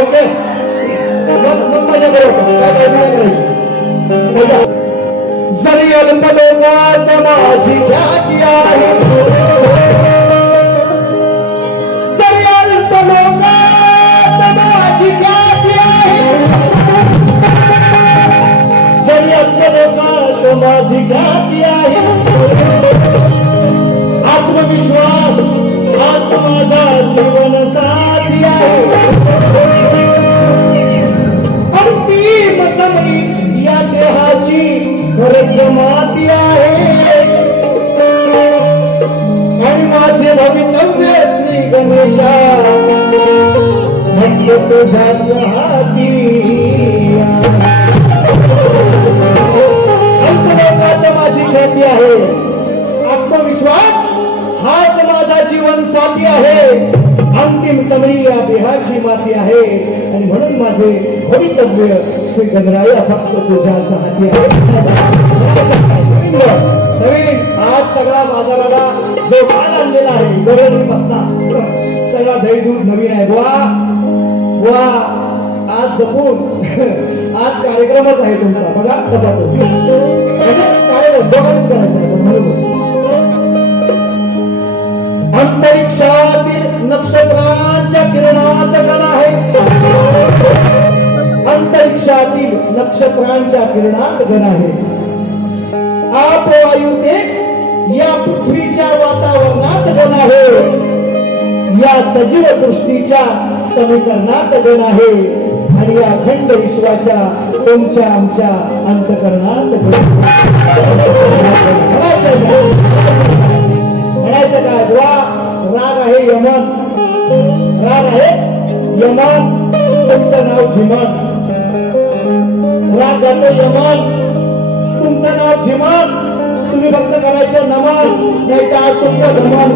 Okay. मग मग माझ्या बरोबर जरी अल्पलोकात माझी ख्याती आहे. जरी अल्प माझी ख्याती आहे. जरी अल्प माझी ख्याती आहे. आत्मविश्वास आज माझा जीवन साथी आहे. अंतिम या देहाची खरंच आहे. आणि माझे भवितव्य श्री गणेशा म्हणजे तुझ्याच हाती. माझी ख्याती आहे. आत्मविश्वास हाच माझा जीवन साथी आहे. अंतिम समयी या देहाची माती आहे. आणि म्हणून माझे भवितव्य श्री गणराया फक्त तुझ्याच हाती नवीन आज सगळा बाजाराला जो माल आणलेला आहे गरज बसता सगळा दही दूध नवीन आहे वा वा आज जपून आज कार्यक्रमच आहे तुमचा बघा कसा तो कार्यक्रम दोघांच करायचं आहे म्हणून अंतरिक्षातील नक्षत्रांच्या किरणात कला आहे. अंतरिक्षातील नक्षत्रांच्या किरणात घर आहे. आप वायू तेज या पृथ्वीच्या वातावरणात गण आहे. या सजीव सृष्टीच्या समीकरणात गण आहे. आणि या अखंड विश्वाच्या तुमच्या आमच्या अंतकरणात म्हणायचं काय? द्वा राग आहे यमन. राग आहे यमन. तुमचं नाव झिमन राग जातो यमन. तुमचं नाव झिमन. तुम्ही फक्त करायचं नमन. नाही तर आज तुमचं धमन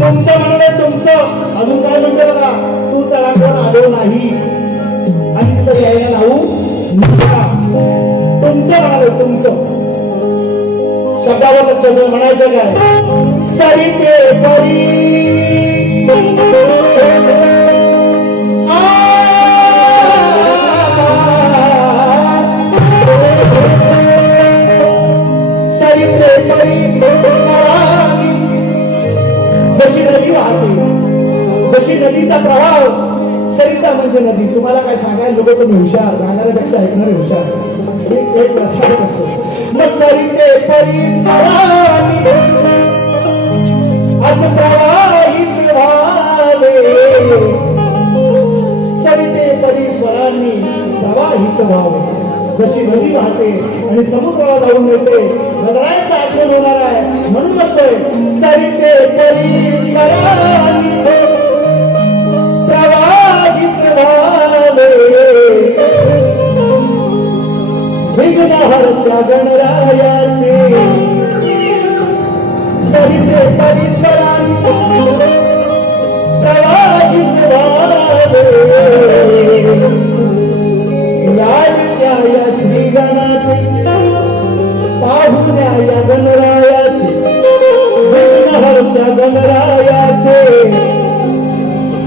तुमचं म्हणणं तुमचं. अजून काय म्हणतो बघा? तू तळावर आलो नाही. आणि तिथं यायला लावू नका. तुमचं म्हणाले तुमचं. शब्दावर लक्ष देऊन म्हणायचं काय? सरी ते परी. जशी नदी वाहते. जशी नदीचा प्रवाह सरिता म्हणजे नदी. तुम्हाला काय सांगायला लोक तुम्ही हुशार. राहणाऱ्यापेक्षा ऐकणारे हुशार. एक एक रस्ता असतो. मग सरिते परिसरानी आज प्रवाहित व्हावे सरिते परिसरांनी प्रवाहित व्हावे. जशी नदी वाहते आणि समुद्राला जाऊन मिळते गगरायचं आठवण होणार आहे. म्हणून म्हणतोय सरिते परिसरानी प्रवाहित व्हावे विघ्नहर्त्या गणरायाचे सरिते परिसरांत प्रवाहित व्हावे या श्री गणाचे. पाहुण्या या गणरायाचे. गणरायाचे.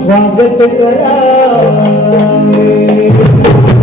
स्वागत करा स्वागत करा.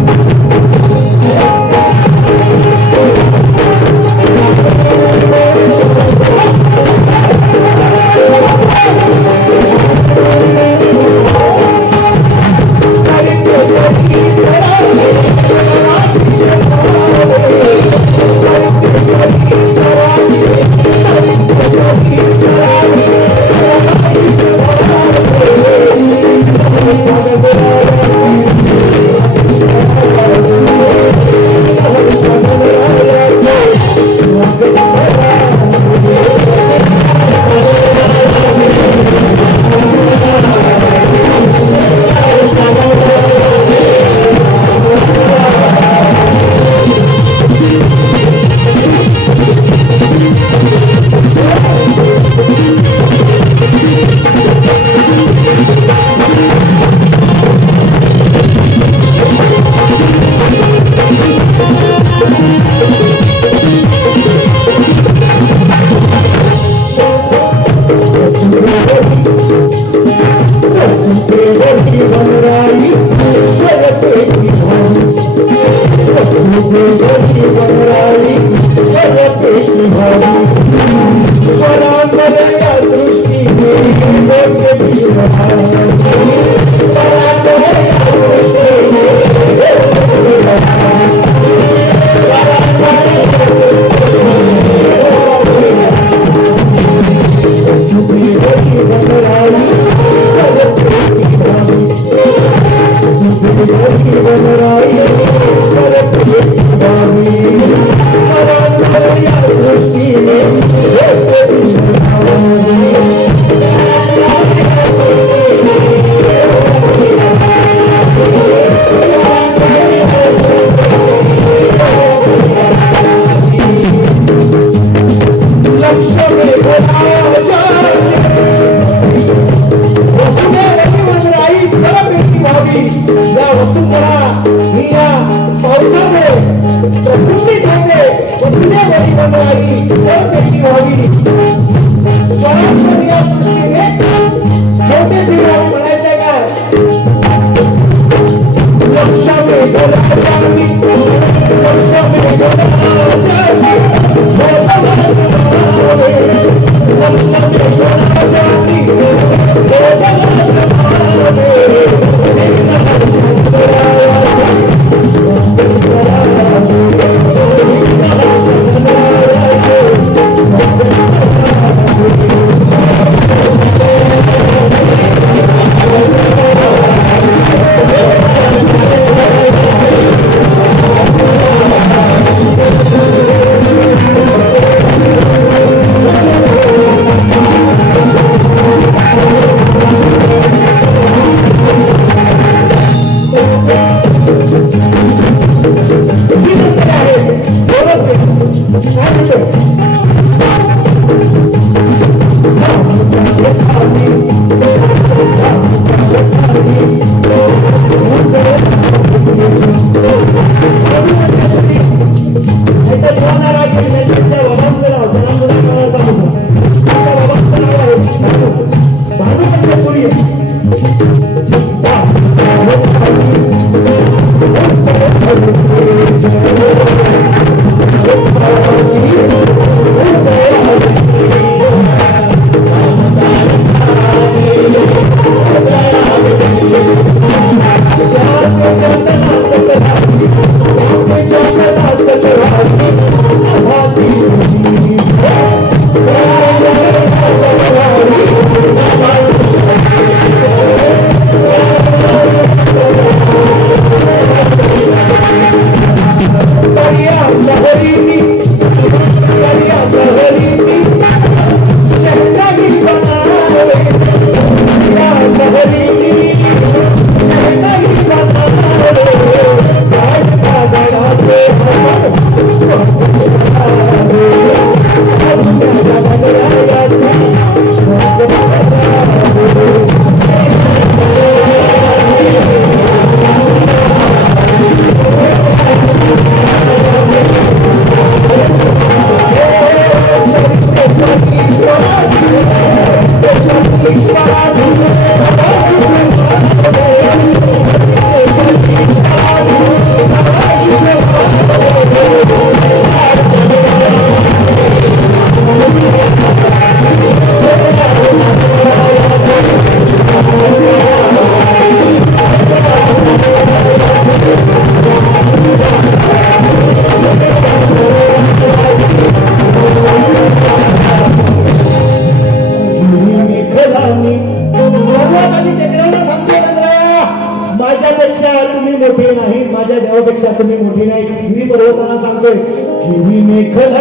नाही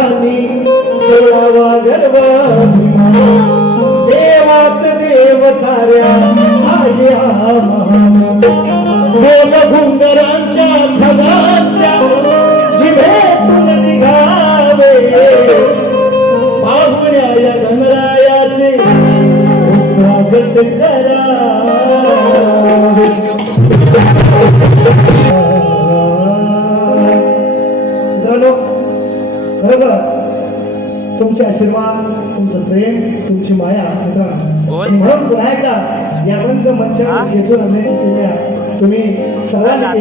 स्वामी सोळावा गर्भाभिमा देवात देव साऱ्या आले हा महान. बोल घुंगरांच्या खदांच्या जिभेतून निघावे. पाहुण्या या गणरायाचे स्वागत करा. खरोखर तुमचे आशीर्वाद तुमचं प्रेम तुमची माया मित्रांनो म्हणून पुन्हा एकदा या रंग मंचावर खेचून आणण्याची क्रिया तुम्ही सर्वांनी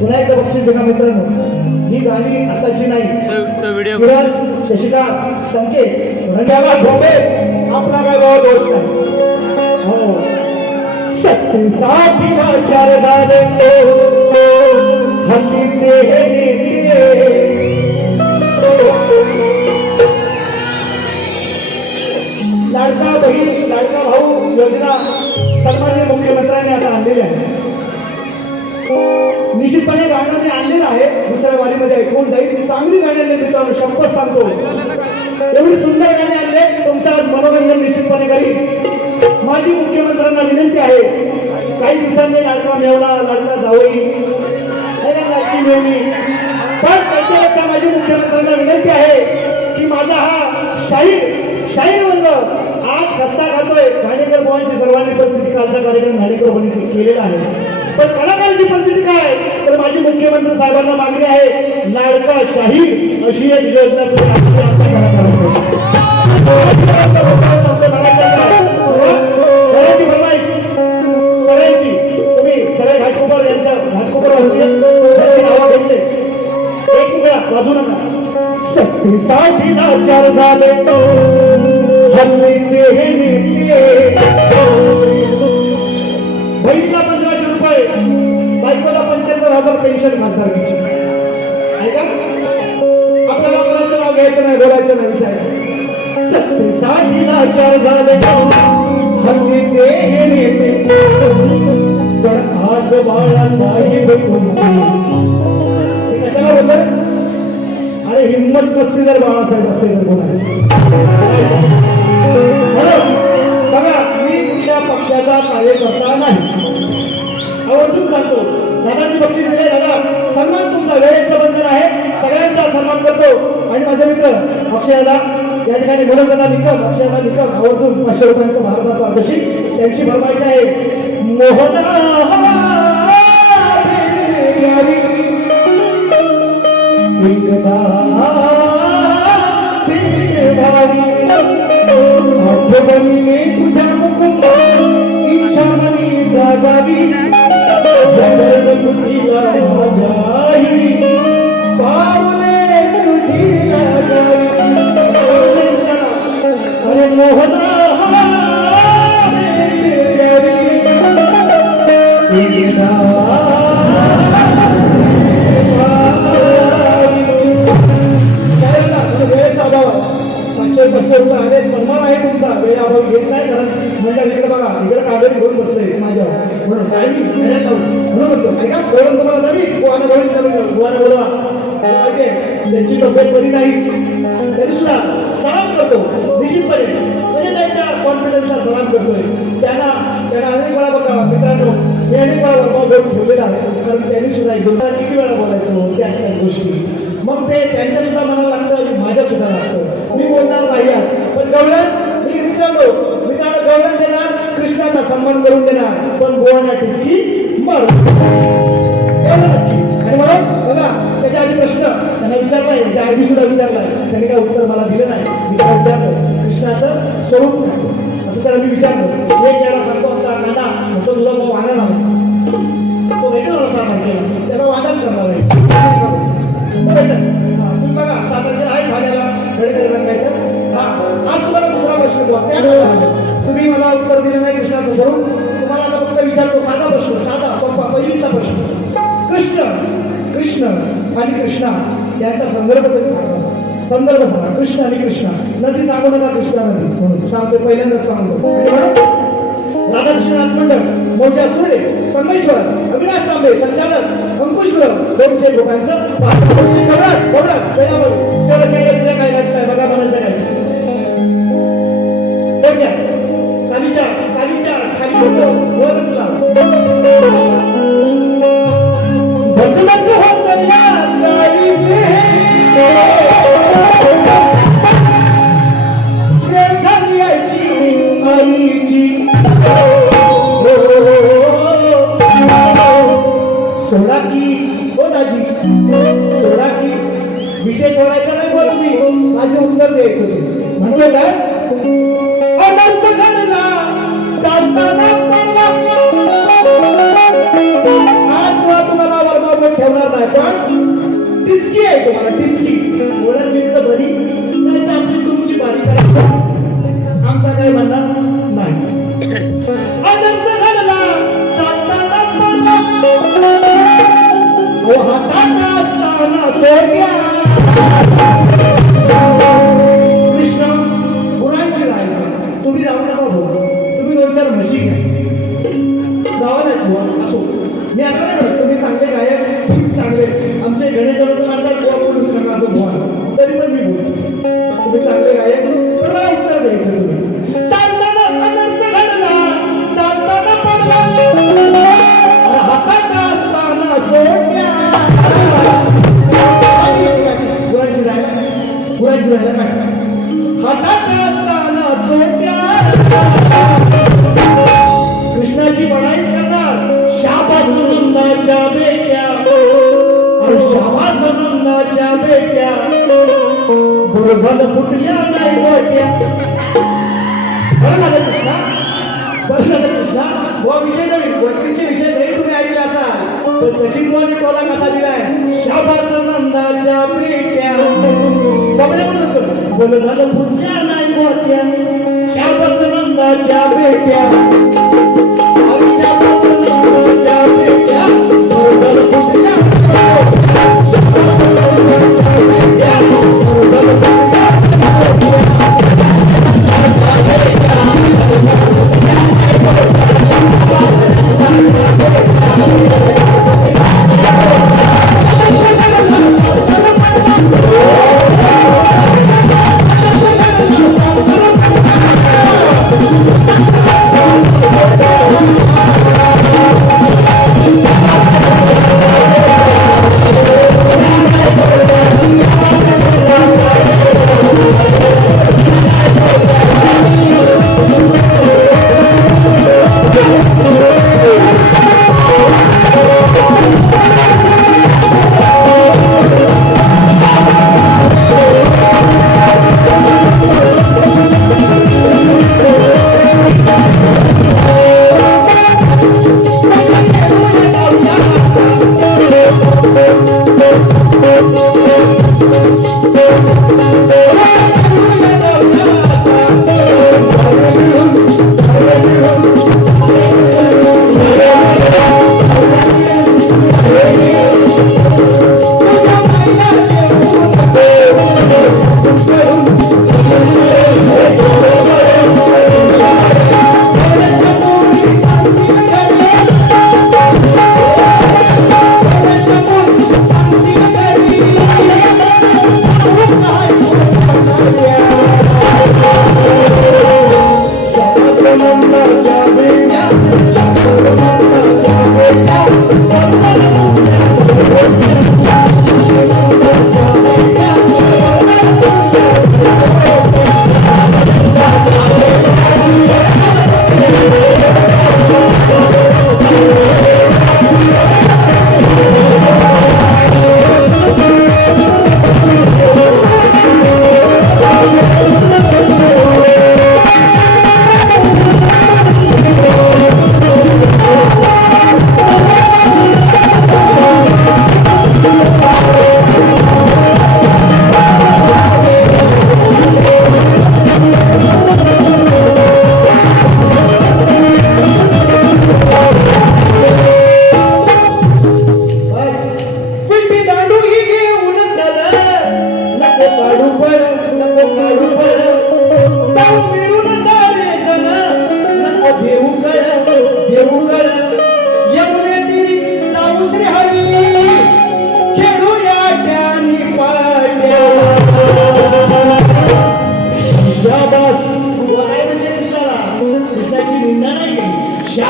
पुन्हा एकदा बक्षीस देगा मित्रांनो. ही गाणी आताची नाही. किरण शशिका संकेत रंगाला झोपे. आपला काय बाबा दोष नाही. हो. सत्य साथी वाचार झाले. हो, हो. हल्लीचे हे. लाडका बहीण लाडका भाऊ योजना सन्मान्य मुख्यमंत्र्यांनी आता आणलेली आहे. निश्चितपणे गाणं मी आणलेलं आहे. दुसऱ्या वारीमध्ये ऐकून जाईल. चांगली गाण्याने मित्रांनो. शपथ सांगतो. एवढी सुंदर गाणी आणले. तुमचं आज मनोरंजन निश्चितपणे करील माझी मुख्यमंत्र्यांना विनंती आहे. काही दिवसांनी लाडका मेवला लाडका जावई. लाडकी मेवणी. पण त्याच्यापेक्षा माझी मुख्यमंत्र्यांना विनंती आहे की माझा हा शाहीर शाहीर वर्ग आज खस्ता खातोय घाणेकर बुवांशी सर्वांनी परिस्थिती कालचा कार्यक्रम घाणेकर बुवांनी केलेला आहे. पण कलाकाराची परिस्थिती काय तर माझी मुख्यमंत्री साहेबांना मागणी आहे लाडका शाहीर अशी एक योजना तुम्ही सगळ्यांची. तुम्ही सगळे घाटकोपर यांच्या घाटकोपर नावं घेतले. एक वाजू नका. सत्तेसाठी लाचार झाले तो. बहिणीला पंधराशे रुपये बायकोला पंच्याहत्तर हजार पेन्शन खासदार आपल्याला नाव घ्यायचं नाही बोलायचं नाही विषय साधीला चार झाले हल्लीचे हे नेते पण आज बाळासाहेब तुमची हे कशाला बोलत अरे हिंमत जर बाळासाहेब असते तर बघा मी कुठल्या पक्षाचा कार्यकर्ता नाही. आवर्जून सांगतो दादांनी बक्षीस दिले दादा. सन्मान तुमचा वेळेचं बंधन आहे. सगळ्यांचा सन्मान करतो. आणि माझे मित्र अक्षयाला या ठिकाणी बोलत दादा निकम अक्षयाला निकम आवर्जून पाचशे रुपयांचं भारतात पारदर्शी त्यांची भरपाईश आहे. मोहना आठवणीने অর্ধমণিনে পূজা মুকুন্দ ঈশামণি জাগাবি জগদগুতি রাজাহি পাবলে তুঝি রাজাহি মোহনা त्यांची तब्येत बरी नाही. तरी सुद्धा सलाम करतो निश्चितपणे. म्हणजे त्यांच्या कॉन्फिडन्सला सलाम करतोय. त्यांना त्यांना अनेक वेळा बघा मित्रांनो मी अनेक वेळा वर्गावर घेऊन ठेवलेला आहे. कारण त्यांनी सुद्धा एक किती वेळा बोलायचं हो, त्या सगळ्या गोष्टी. मग ते त्यांच्या सुद्धा मनाला लागतं आणि माझ्या सुद्धा लागतं. मी बोलणार नाही आज. पण गवळण मी मित्रांनो मित्रांनो गवळण देणार कृष्णाचा सन्मान करून देणार. पण त्यांनी काय उत्तर मला दिलं नाही मी त्याला विचारलं? कृष्णाचं स्वरूप काय? असं त्याला मी विचारलं. हे याला सांगतो असा नाना असं तुझा भाऊ वाहणार नाही. तो भेटेल मला सात तारखेला त्याला वादाच करणार आहे तो भेटेल. तुम्ही बघा सात तारखेला आहे ठाण्याला गडकरी रंगायचं हा आज तुम्हाला दुसरा प्रश्न त्या तुम्ही मला उत्तर दिलं नाही कृष्णाचं स्वरूप. तुम्हाला आता फक्त विचारतो साधा प्रश्न साधा सोपा पहिलीचा प्रश्न. कृष्ण कृष्ण आणि कृष्णा यांचा संदर्भ तरी सांगा संदर्भ सांगा. कृष्ण आणि कृष्णा. नदी सांगू नका कृष्णा नदी म्हणून सांगतो पहिल्यांदाच सांगतो. आणि राधाकृष्ण मंडळ मोठ्या सुरे संगमेश्वर अविनाश तांबे संचालक अंकुश गुरव दोनशे लोकांचं दोनशे गवळण, गवळण, वेळापैकी. माझे उत्तर द्यायचं म्हणलं काय अनंत घडला चालताना आज तुम्हाला वर्गावर ठेवणार नाही पण टिचकी आहे तुम्हाला टिचकी बरं झालं फुटल्या नाही गोट्या बरं झालं कृष्णा. बरं झालं कृष्णा. व विषय नवीन. वकीलचे विषय नाही तुम्ही ऐकले असाल. पण सचिन बुवाने टोला कसा दिलाय? शाबास नंदाच्या बेट्या बघण्या म्हणून बरं झालं फुटल्या नाही गोट्या शाबास नंदाच्या बेट्या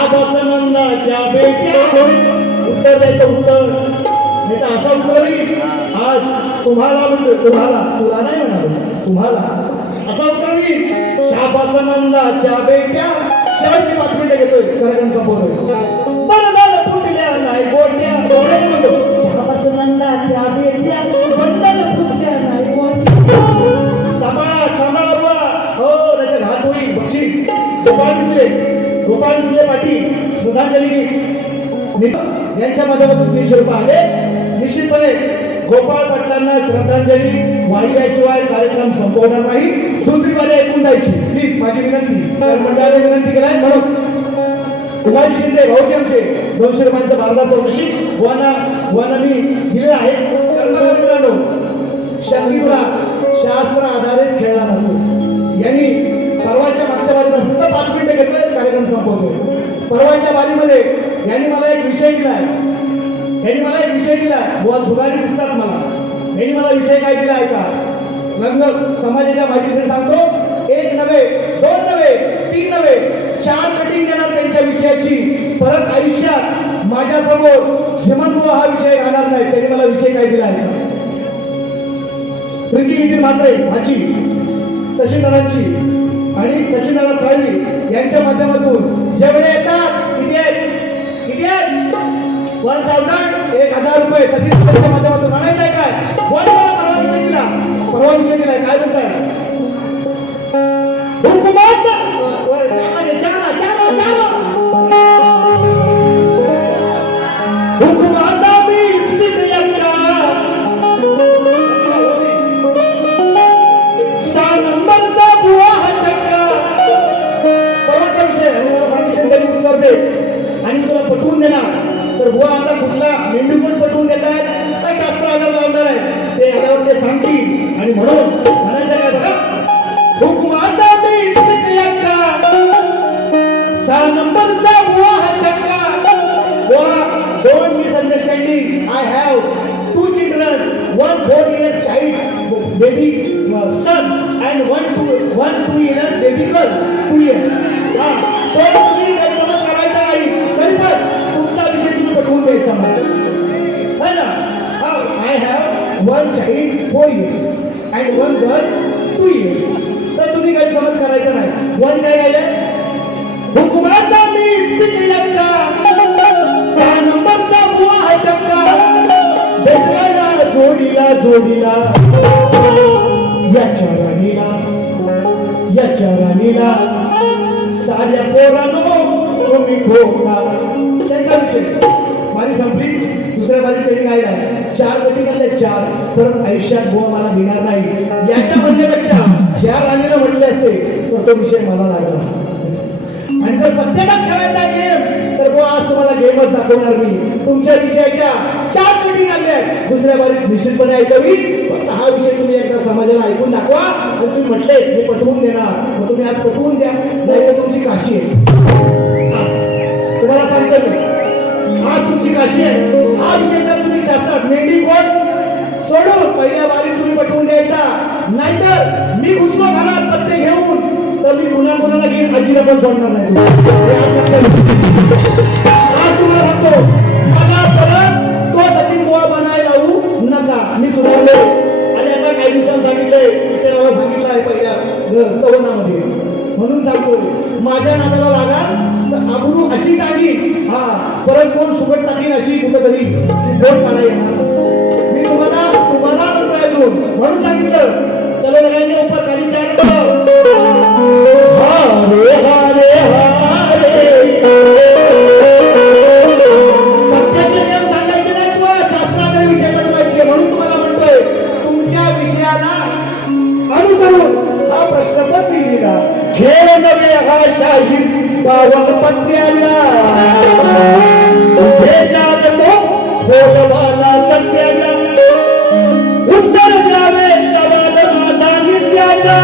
केली बेट्या उत्तर द्यायचं उत्तर. नाही तर असं उत्तर आज तुम्हाला म्हणतो तुम्हाला तुला नाही म्हणाल तुम्हाला. असा उत्तर मी शाबास नंदाच्या बेट्या शेवटची पाच मिनिटं घेतोय कार्यक्रम संपवतोय. बरं झालं फुटल्या नाही गोट्या गोपाळ पाटील श्रद्धांजली यांच्या माध्यमातून तीनशे रुपये आले. निश्चितपणे गोपाळ पाटलांना श्रद्धांजली वाहिल्याशिवाय कार्यक्रम संपवणार नाही. दुसरी बारी ऐकून जायची. प्लीज माझी विनंती. तर मंडळाने विनंती केलाय म्हणून उमाजी शिंदे भाऊजी आमचे दोनशे रुपयांचं भारताचं वशी वाना वाना मी दिलेलं आहे. मित्रांनो, शास्त्र आधारेच खेळला जातो यांनी परवाच्या फक्त पाच मिनिटं घेतलं कार्यक्रम संपवतोय. परवाच्या बारीमध्ये यांनी मला एक विषय दिलाय. यांनी मला एक विषय दिलाय. बुवा झुगारी दिसतात मला. यांनी मला विषय काय दिला आहे का? रंग समाजाच्या माहितीसाठी सांगतो. एक नव्हे दोन नव्हे तीन नव्हे चार कटिंग देणार त्यांच्या विषयाची. परत आयुष्यात माझ्यासमोर झेमनबुवा हा विषय राहणार नाही. त्यांनी मला विषय काय दिला आहे? का प्रीती नितीन म्हात्रे आजी सचिन यांच्या माध्यमातून जेवढे येतात वन थाउजंड एक हजार रुपये सचिन दादांच्या माध्यमातून आणायचं आहे काय? वन मला परवा विषय दिला परवा विषय दिलाय काय म्हणताय नाही चार चार परत आयुष्यात बुवा मला देणार नाही. याच्या म्हणण्यापेक्षा ज्या राणीला म्हटले असते तर तो विषय मला लागला असता. आणि जर प्रत्येकच खेळायचा गेम तर बुवा आज तुम्हाला गेमच दाखवणार मी. तुमच्या विषयाच्या चार कटिंग आल्या दुसऱ्या बारीत निश्चितपणे ऐकावी. फक्त हा विषय तुम्ही एकदा समाजाला ऐकून दाखवा. आणि तुम्ही म्हटले मी पटवून देणार. मग तुम्ही आज पटवून द्या. नाही तर तुमची काशी आहे. तुम्हाला सांगतो मी. आज तुमची काशी आहे. हा विषय असणार मेंढी कोण सोडून पहिल्या बारीत तुम्ही पटवून द्यायचा. नाहीतर मी घुसलो घरात पत्ते घेऊन. तर मी पुन्हा कोणाला घेऊन आजीला पण सोडणार नाही. आज लक्षात तुम्हाला सांगतो मला परत तो सचिन बुवा बनायला लावू नका. मी सुधारले. आणि आता काही दिवसांनी सांगितलंय सांगितलं आहे पहिल्या ग- स्तवनामध्ये म्हणून सांगतो माझ्या नादाला लागा. आबरू अशी टाकी हा परत कोण सुकट टाकीन अशी कुठेतरी बोट मला येणार. मी तुम्हाला तुम्हाला म्हणतोय अजून. म्हणून सांगितलं. चलो लगाएंगे उपर खाली चार हरे हरे हरे. सत्याचे नियम सांगायचे उत्तर द्यावे सवाल माझा नित्याचा.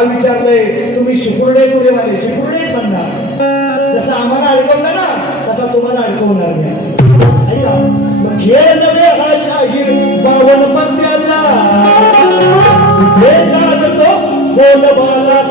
नाव विचारलंय तुम्ही शिपुर्डे तुरे मध्ये शिपुर्डेच म्हणणार. जसं आम्हाला अडकवलं ना तसा तुम्हाला अडकवणार नाही ऐका मग खेळ नव्हे हा शाहीर बावन पत्त्याचा. हे जाणतो बोलबाला